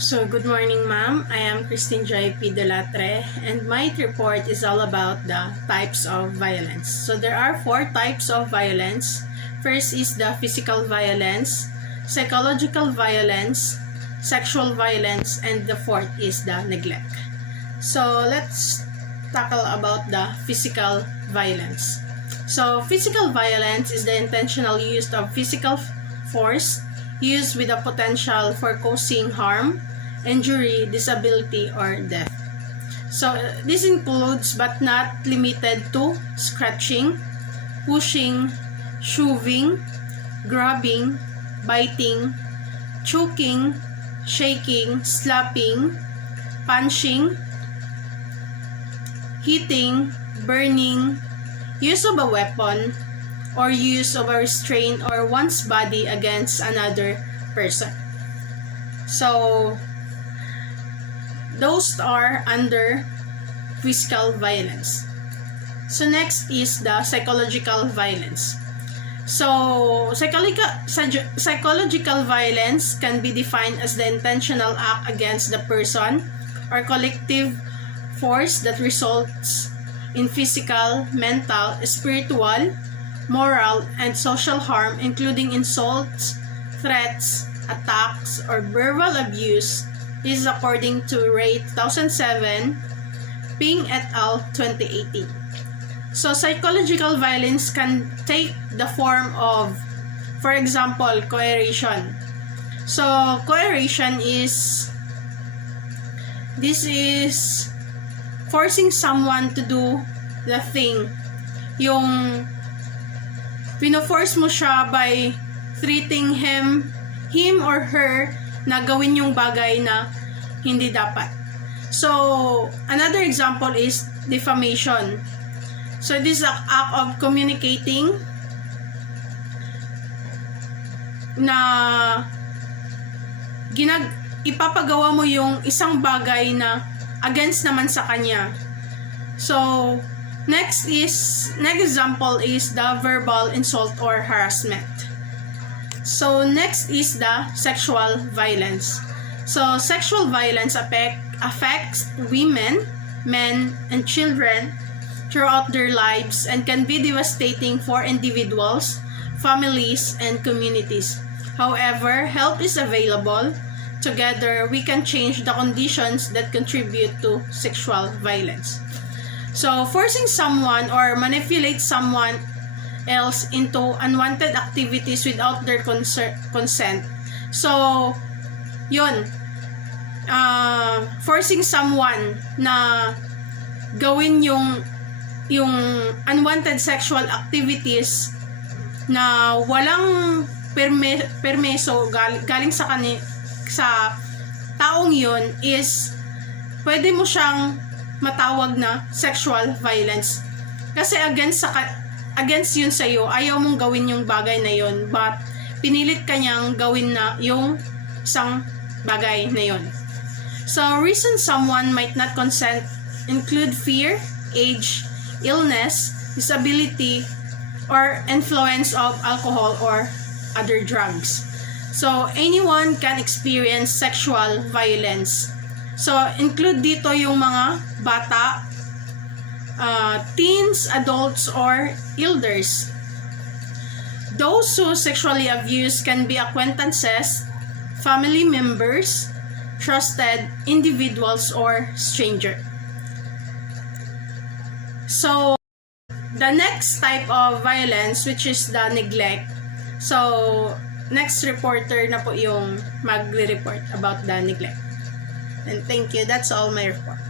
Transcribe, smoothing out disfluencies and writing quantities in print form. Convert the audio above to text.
So, good morning, ma'am. I am Christine Joy P. Delatre, and my report is all about the types of violence. So, there are 4 types of violence. First is the physical violence, psychological violence, sexual violence, and the 4th is the neglect. So, let's tackle about the physical violence. So, physical violence is the intentional use of physical force used with a potential for causing harm, injury, disability, or death. So, this includes but not limited to scratching, pushing, shoving, grabbing, biting, choking, shaking, slapping, punching, hitting, burning, use of a weapon, or use of a restraint or one's body against another person. So, those are under physical violence. So, next is the psychological violence. So, psychological violence can be defined as the intentional act against the person or collective force that results in physical, mental, spiritual, moral, and social harm, including insults, threats, attacks, or verbal abuse. This is according to Ray 2007, Ping et al. 2018. So, psychological violence can take the form of, for example, coercion. So, coercion is forcing someone to do the thing. Yung pino-force mo siya by treating him or her na gawin yung bagay na hindi dapat. So, another example is defamation. So, this is an act of communicating na ipapagawa mo yung isang bagay na against naman sa kanya. So, next example is the verbal insult or harassment. So, next is the sexual violence. So, sexual violence affects women, men, and children throughout their lives and can be devastating for individuals, families, and communities. However, help is available. Together, we can change the conditions that contribute to sexual violence. So, forcing someone or manipulate someone else into unwanted activities without their consent. So, yun. Forcing someone na gawin yung unwanted sexual activities na walang permeso galing sa taong yun is pwede mo siyang matawag na sexual violence. Kasi against yun sa'yo, ayaw mong gawin yung bagay na yun, but pinilit ka niyang gawin na yung isang bagay na yun. So, reasons someone might not consent include fear, age, illness, disability, or influence of alcohol or other drugs. So, anyone can experience sexual violence. So, include dito yung mga bata, teens, adults, or elders. Those who sexually abuse can be acquaintances, family members, trusted individuals, or stranger. So, the next type of violence, which is the neglect. So, next reporter na po yung magre-report about the neglect. And thank you. That's all my report.